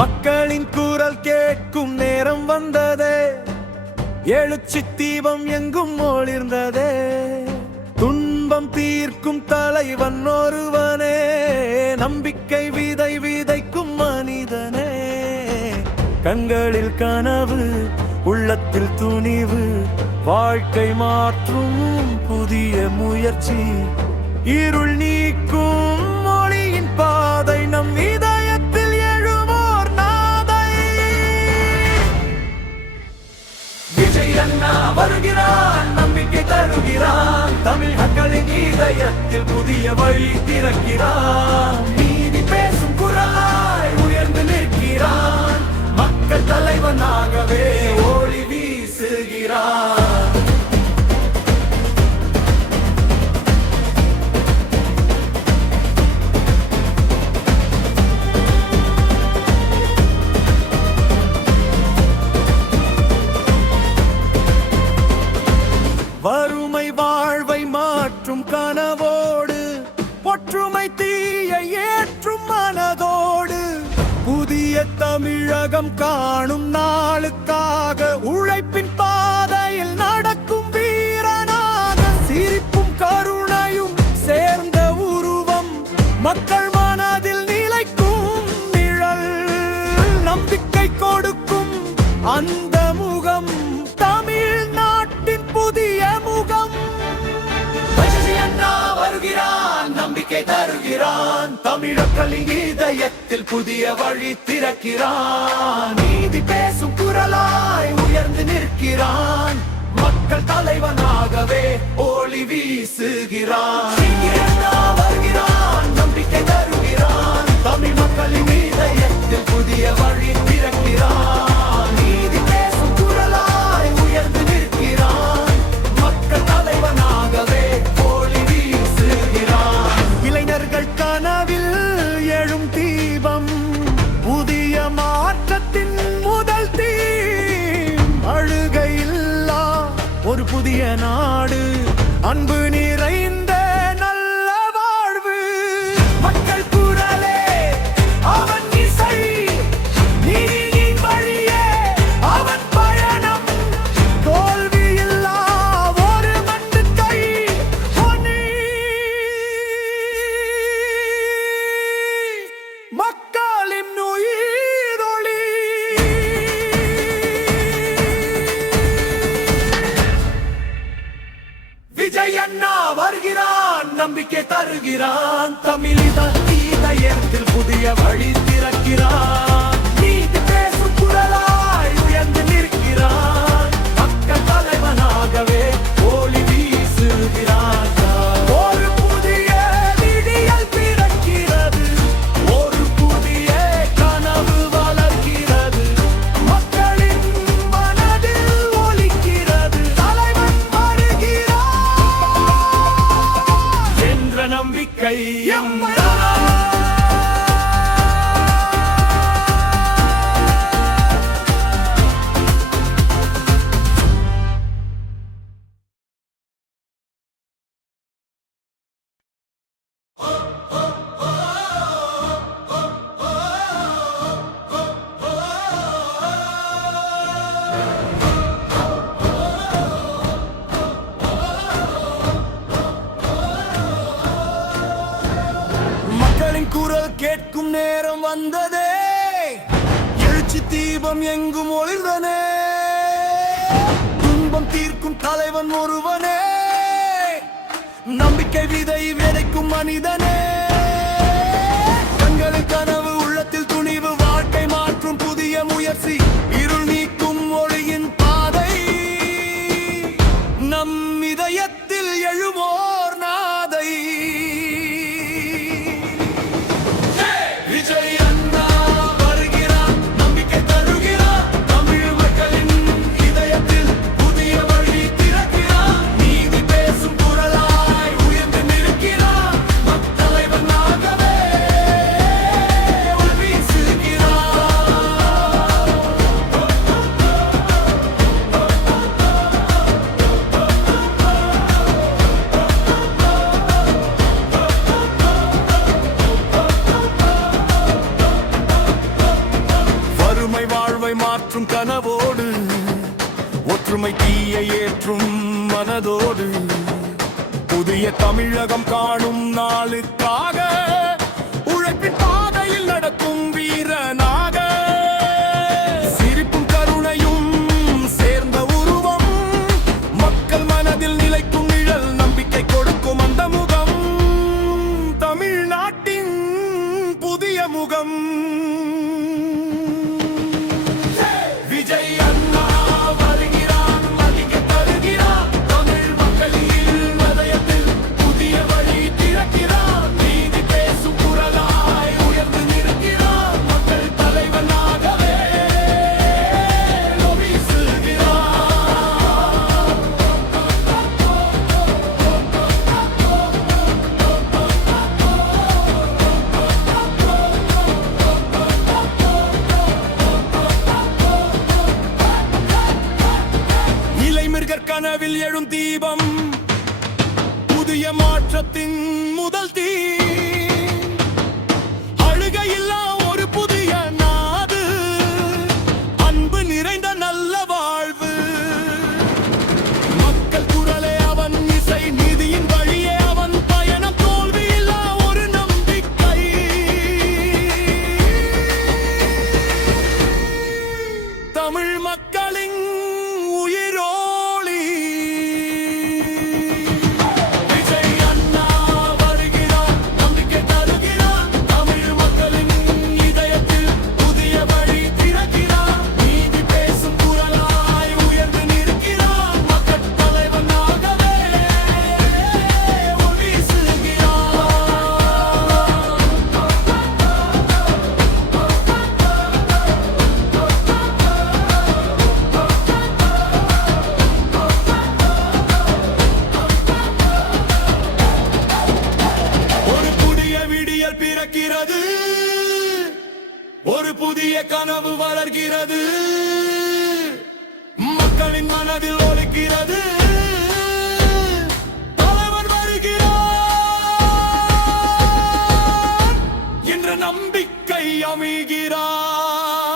மக்களின் குரல் கேட்கும் நேரம் வந்ததே, எழுச்சி தீபம் எங்கும் ஒளிர்ந்ததே. துன்பம் தீர்க்கும் தலைவன் ஒருவனே, நம்பிக்கை விதை விதைக்கும் மனிதனே. கண்களில் கனவு, உள்ளத்தில் துணிவு, வாழ்க்கை மாற்றும் புதிய முயற்சி. இருள் நீக்கும் மொழியின் பாதை, நம் இதயத்தில் எழுவோர் நாதை. விஜய் அண்ணா வருகிறான், நம்பிக்கை தருகிறான். தமிழ் மக்களின் இதயத்தில் புதிய வழி திறக்கிறான். நீதி பேசும் குரலாய் உயர்ந்து நிற்கிறான். மக்கள் தலைவனாகவே ஒளி வீசுகிறான். வறுமை வாழ்வை மாற்றும் கனவோடு, ஒற்றுமை தீயை ஏற்றும் மனதோடு, புதிய தமிழகம் காணும் நாளுக்காக உழைப்பின் பாதையில் நடக்கும் வீரனாக. சிரிப்பும் கருணையும் சேர்ந்த உருவம், மக்கள் மனதில் நிலைக்கும் நிழல். நம்பிக்கை கொடுக்கும் அந்த முகம், தமிழ்நாட்டின் புதிய முகம். வருகிறான், நம்பிக்கை தருகிறான். தமிழர்களின் இதயத்தில் புதிய வழி திறக்கிறான். நீதி பேசும் குரலாய் உயர்ந்து நிற்கிறான். மக்கள் தலைவனாகவே ஒளி வீசுகிறான். வருகிறான், நம்பிக்கை தருகிறான். தமிழ் மக்களின் இதயத்தில் புதிய வழி திறக்கிறான். நீதி பேசும் குரலாய் உயர்ந்து நிற்கிறான். மக்கள் தலைவனாகவே ஒளி வீசுகிறான். இளைஞர்கள் கனவில் எழும் தீபம், புதிய மாற்றத்தின் முதல் தீம். அழுகையில்லா ஒரு புதிய நாடு, அன்பு நிறைந்த நல்ல வாழ்வு. மக்கள் குரலே அவன் இசை, நீதியின் வழியே அவன் பயணம். தோல்வியில்லா ஒரு மண்டு கை பொன்னி. மக்களின் உயிரொளி. விஜய் அண்ணா வருகிறான், நம்பிக்கை தருகிறான். தமிழித இதயத்தில் புதிய வழி திறக்கிறான். நீதி பேசும் குரலாய் உயர்ந்து நிற்கிறான். மக்கள் தலைவனாகவே ஒளி வீசுகிறான். ஒரு புதிய விடியல் பிறக்கிறது, ஒரு புதிய கனவு வளர்கிறது. மக்களின் மனதில் ஒலிக்கிறது, தலைவன் வருகிறான் என்ற நம்பிக்கை எம்மை. மக்களின் குரல் கேட்கும் நேரம் வந்ததே, எழுச்சி தீபம் எங்கும் ஒளிர்ந்தனே. துன்பம் தீர்க்கும் தலைவன் ஒருவனே, நம்பிக்கை விதை விதைக்கும் மனிதனே. கண்களில் கனவு, உள்ளத்தில் துணிவு, வாழ்க்கை மாற்றும் புதிய முயற்சி. இருள் நீக்கும் ஒளியின் பாதை, நம் இதயத்தில் எழுவோர் நாதை. விஜய் அண்ணா வருகிறான், நம்பிக்கை தருகிறான். தமிழ் மக்களின் இதயத்தில் புதிய வழி திறக்கிறான். நீதி பேசும் குரலாய் உயர்ந்து நிற்கிறான். மக்கள் தமிழகம் காணும் நாளுக்காக உழைப்பின் பாதையில் நடக்கும் வீரனாக சிரிப்பும் கருணையும் சேர்ந்த உருவம் மக்கள் மனதில் நிலைக்கும் நிழல் நம்பிக்கை கொடுக்கும் அந்த முகம் தமிழ்நாட்டின் புதிய முகம் விஜய் அண்ணா வருகிறான் மதிக்க தருகிறான் தமிழ் மக்களின் இதயத்தில் புதிய வழி திறக்கிறான் நீதி பேசும் குரலாய் உயர்ந்து நிற்கிறான் மக்கள் தலைவனாகவே வீசுகிறான். இலைமிருகற் கனவில் எழும் தீபம் புதிய மாற்றத்தின் முதல் தீ அழுகையில்லா ஒரு புதிய நாடு அன்பு நிறைந்த நல்ல வாழ்வு மக்கள் குரலே அவன் இசை நீதியின் வழியே அவன் பயணம் தோல்வியில்லா ஒரு நம்பிக்கை தமிழ் மக்களின் உயிரோளி விஜய் அண்ணா வருகிறான் நம்பிக்கை தருகிறான் தமிழ் மக்களின் இதயத்தில் புதிய வழி திறக்கிறான் நீதி பேசும் குரலாய் உயர்ந்து நிற்கிறான் மக்கள் தலைவனாகவே வீசுகிறான். ஒரு புதிய விடியல் பிறக்கிறது ஒரு புதிய கனவு வளர்கிறது மக்களின் மனதில் ஒலிக்கிறது தலைவன் வருகிறான் என்ற நம்பிக்கை அமைகிறான்.